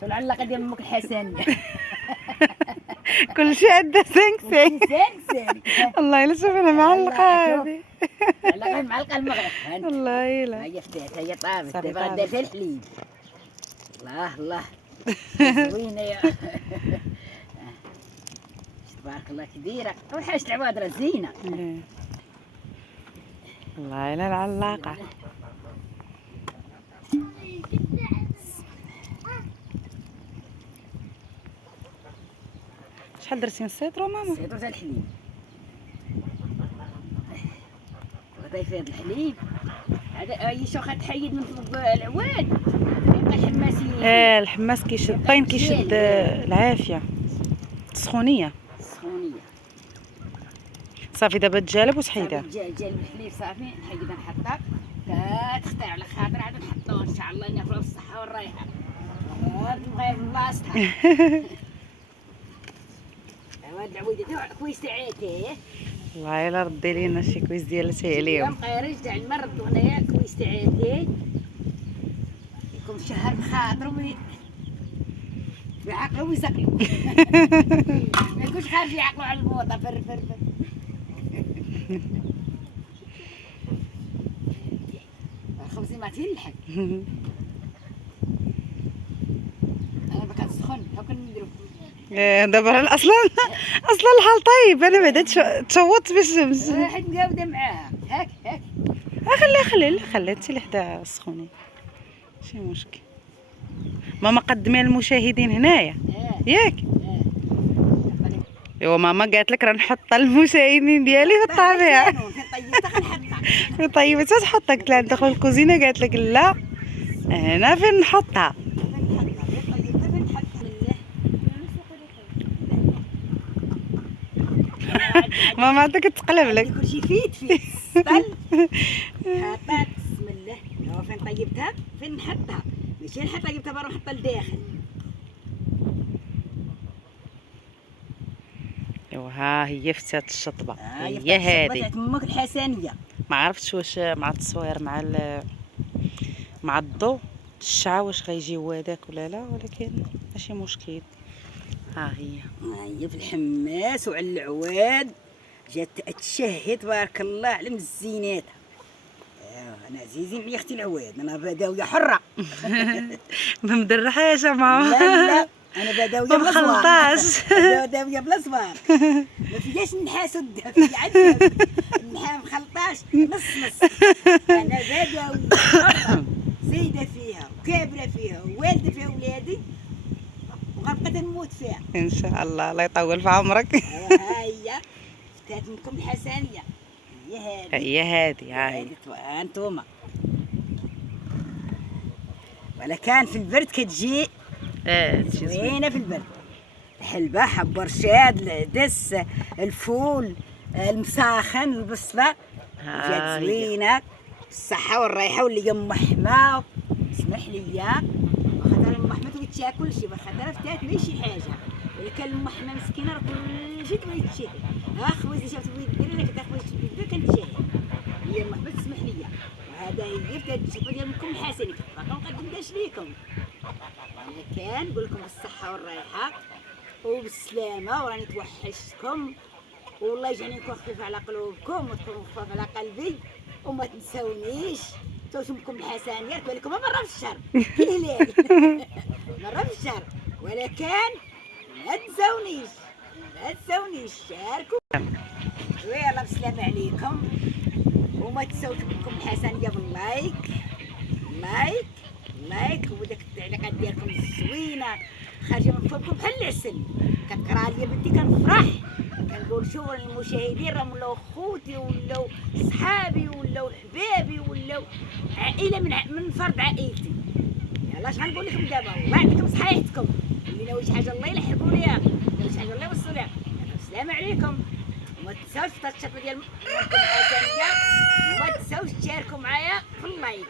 شو العلاقة ديال امك الحسن؟ كل شيء عنده سنك سنسن والله الا شوف انا معلقه هذه العلاقة معلقة المغرب والله الا هي فتات هي طابت صافي دابا طابت. غدير فيها الحليب. الله الله زوينة يا تبارك الله كبيرة وحاجة العواد راه زينة. إيه. والله الا العلاقه شحال درتي من السيطرو ماما؟ سيدو تاع الحليب غدا فيه الحليب هذا هي شو تحيد من فوق العواد يبقى الحماسي. الحماس كيشد الطين كيشد العافيه السخونيه. السخونية صافي دابا تجالب وتحيدها. جالب الحليب صافي نحيدها نحطها تختار على خاطر عاد نحطوها ان شاء الله ناكلوها بالصحة والرايحة. نغير من بلاصتها. هاد العويدة تاع كويس تاعاتي والله الا ردي لينا شي كويس ديالتي عليهم. مقيرج تاع المرض هنايا كويس تاعاتي يكون شهر بخاطر ويعقلوا ويسقلوا. ما يكونش خارج يعقلوا على الموضة فر فر فر. الخبزي ما تيلحق. انا بقى سخن هاكا نديرو. دابا اصلا الحال طيب انا بعدا تشوطت بالشمس. واحد مقاوده معاها هاك هاك. خلي انت اللي حدا السخونيه ماشي مشكل. ماما قدمي للمشاهدين هنايا ياك. ايوا ماما قالت لك راه نحط المشاهدين ديالي في الطبيعه. في طيبتها تحطها. قلت لها ندخل الكوزينه قالت لك لا هنا فين نحطها. ماما عندك تقلب لك كلشي فيت السطل حطات بسم الله. هو فين طيبتها فين نحطها ماشي نحطها جبتها برا نحطها لداخل. ايوا ها هي فتات الشطبه هي هي هذه. امك الحسنيه ما عرفتش واش مع التصوير مع الضو الشعا واش غيجيو هذاك ولا لا ولكن ماشي مشكل. ها هي في الحماس وعلى العواد جات تشهي تبارك الله على مزيناتها. انا عزيزين عليا اختي العواد انا بداويه حره. ما مدرحاش ماما. لا انا بداويه ما مخلطاش. بداويه بلا صبار. ما فيهاش النحاس والدهب عندها النحاس مخلطاش نص. انا بداويه حره زايده فيها وكابره فيها ووالده فيها ولادي وغنبقى تنموت فيها ان شاء الله. الله يطول في عمرك. ها هي فتات منكم الحسنيه هي هذه هاي انتوما. ولا كان في البرد كتجي زوينه في البرد. الحلبه حب رشاد العدس الفول المساخن البصله جات زوينه بالصحه والرايحه واللي محمى. اسمح لي خاطر المحمى تبغي تاكل شي خاطر فتات ماشي حاجه ولكن المحمى مسكينه راه كلشي تبغي تشهي. ها خواتي شافت بغيت دير لك تاخذ بيدك كنتشهي هي المحمى تسمح لي. وهذا هي فتات الشفه ديالكم حسنين باقا ما قدمتهاش ليكم. كان نقول لكم بالصحه والرايحه وبالسلامه وراني توحشتكم والله يجعلني نكون خفيف على قلوبكم وتكونوا خفاف على قلبي وما تنساونيش. توشمكم الحسنيات بالكم مره في الشهر في الهلال مره في الشهر ولكن ما تنساونيش شاركوا. ويلا بسلامة عليكم وما تنساوش منكم الحسنيه باللايك وداك التعليقات ديالكم الزوينه خارجه من فمكم بحال العسل. كتقرا لي بنتي كنفرح كنقول شوف المشاهدين راهم ولاو خوتي ولاو صحابي ولاو حبابي ولاو عائله من فرد عائلتي. يلا اش غنقول لكم دابا وعندكم صحيحتكم اللي ناوي شي حاجه الله يلحقوا ليها ناوي شي حاجه الله يوصل ليها. السلام عليكم وما تنساوش الشفه ديال الحسنيه وما تنساوش تشاركوا معايا في اللايك.